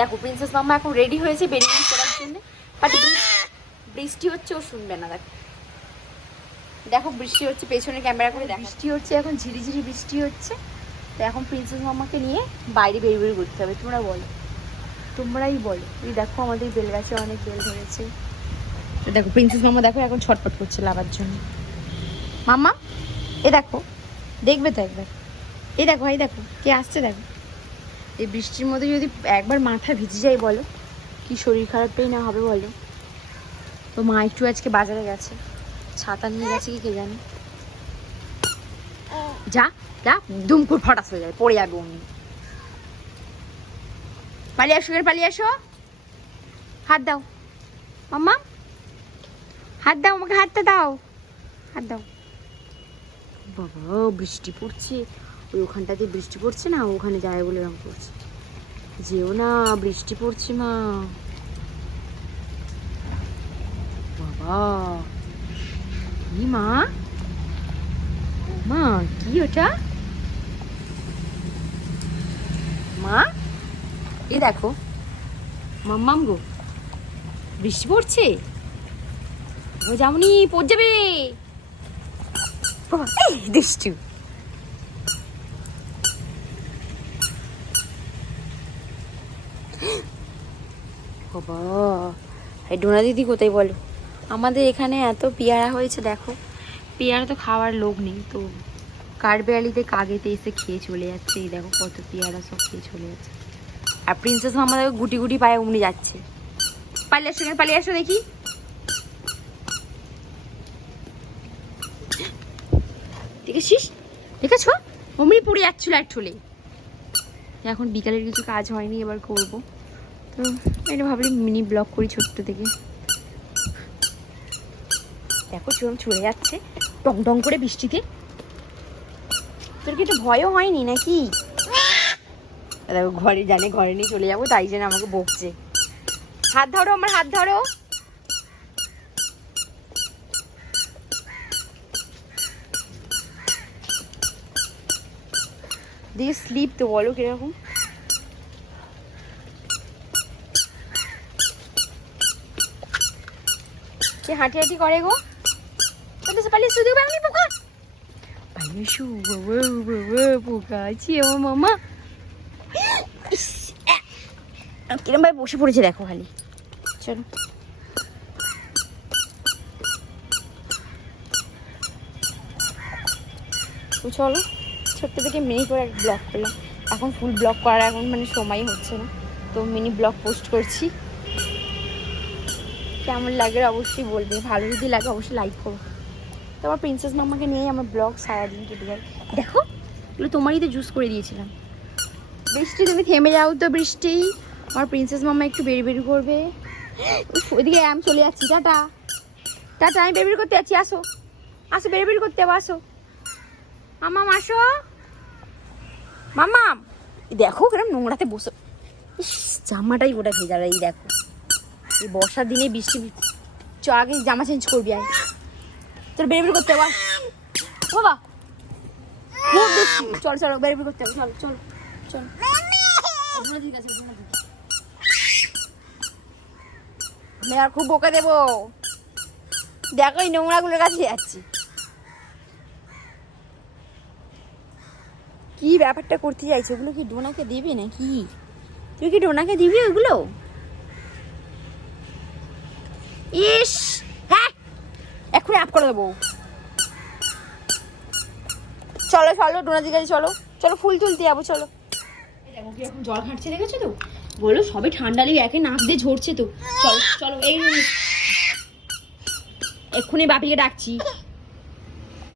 দেখো প্রিন্সেস মাম্মা এখন রেডি হয়েছে বেরিয়ে করার জন্য, বাট বৃষ্টি হচ্ছে, ও শুনবে না। দেখো দেখো বৃষ্টি হচ্ছে, পেছনে ক্যামেরা করে বৃষ্টি হচ্ছে, এখন ঝিরিঝিরি বৃষ্টি হচ্ছে। তো এখন প্রিন্সেস মাম্মাকে নিয়ে বাইরে বেরিয়ে করতে হবে। তোমরা বলো, তোমরাই বলো। এই দেখো আমাদের বেল গাছে অনেক বেল ধরেছে। দেখো প্রিন্সেস মাম্মা দেখো এখন ছটফট করছে লাভার জন্য। মাম্মা এ দেখো, দেখবে তো একবার, এই দেখো এই দেখো কে আসছে। দেখো এই বৃষ্টির মধ্যে যদি একবার মাথা ভিজে যায় বলো কি শরীর খারাপটাই না হবে বলো। তো মা একটু আজকে বাজারে গেছে, ছাতা নিয়ে গেছে কি কে জানে। যা যা, দুমকুর ফটাস হয়ে যায়, পড়ে যাবে অমনি। পালিয়ে আসো, পালিয়ে আসো। হাত দাও মাম্মা, হাত দাও, আমাকে হাতটা দাও, হাত দাও। বাবা বৃষ্টি পড়ছে, ওই ওখানটাতে বৃষ্টি পড়ছে না, ওখানে যায় বলে রং পড়ছে। যেও না, বৃষ্টি পড়ছে মা। বাবা কি মা, মা কি ওটা মা? এই দেখো মাম্মাম গো, বৃষ্টি পড়ছে, ও যেমনই পড়ে যাবে। দুষ্টু বাবা। এই ডোনা দিদি কোথায় বলো? আমাদের এখানে এত পেয়ারা হয়েছে, দেখো পেয়ারা তো খাওয়ার লোক নেই, তো কাঠবেড়ালিতে কাগেতে এসে খেয়ে চলে যাচ্ছে। এই দেখো কত পেয়ারা সব খেয়ে চলে যাচ্ছে। আর প্রিন্সেস মামা দেখো গুটি গুটি পায়ে উমনি যাচ্ছে। পালিয়ে আসো, পালিয়ে আসো দেখি। দেখেছিস, দেখেছ অমনি পড়ে যাচ্ছিল এক ঠোলে। এখন বিকালের কিছু কাজ হয়নি, এবার করবো। তো এটা ভাবলি মিনি ব্লগ করি ছোট্ট থেকে। দেখো চুল চলে যাচ্ছে টং টং করে বৃষ্টিতে। তোর কি একটু ভয়ও হয়নি নাকি? দেখো ঘরে জানে ঘরে নিয়ে চলে যাবো, তাই জন্য আমাকে বকছে। হাত ধরো, আমার হাত ধরো। দিয়ে স্লিপ তো বলো কিরকম। কে হাঁটি হাঁটি করে গো? পালিয়ে শুধু বাংলি পোকা, পালিয়ে শু পোকা আছে আমার মামা। কিরম ভাবে বসে পড়েছে দেখো খালি। চলো চলো, ছোট্ট থেকে মিনি করে ব্লগ করলাম। এখন ফুল ব্লগ করার এখন মানে সময় হচ্ছে না, তো মিনি ব্লগ পোস্ট করছি। কেমন লাগে অবশ্যই বলবে, ভালো যদি লাগে অবশ্যই লাইক করো। তো আমার প্রিন্সেস মাম্মাকে নিয়েই আমার ব্লগ সারাদিন কেটে যায়। দেখো এগুলো তোমারই তো জুস করে দিয়েছিলাম। বৃষ্টি তুমি থেমে যাও তো বৃষ্টি, আমার প্রিন্সেস মাম্মা একটু বেরি করবে। ওইদিকে আমি চলে যাচ্ছি, টাটা টাটা, আমি বেরি করতে যাচ্ছি। আসো আসো, বেরি করতে যাবো, আসো মাম্মাম আসো। মাম্মাম দেখো কিরম নোংরাতে বসে, ইস জামাটাই ওটা ভেজা। এই দেখো এই বর্ষার দিনে বৃষ্টি, চ আগে জামা চেঞ্জ করবি। আয় তোর বেরি করতে যাবো বাবা, চল চলো বেরি করতে যাবো, চলো চলো চলো। ঠিক আছে, আমি আর খুব বকা দেবো। দেখো এই নোংরাগুলোর কাছে যাচ্ছি, কি ব্যাপারটা করতে চাইছো? ওগুলো কি ডোনাকে দিবি নাকি? তুই কি ডোনাকে দিবি ওগুলো? ইস হ্যাঁ, এক্ষুনি আপ করে দেবো। চলো চলো ডোনা দিকে চলো, চলো ফুল তুলতে যাবো চলো। এখন জল ঘাঁটছে দেখেছো তো, বলো সবে ঠান্ডা লেগে একে নাক দিয়ে ঝরছে তো। চলো চলো, এই এক্ষুনি বাপিকে ডাকছি।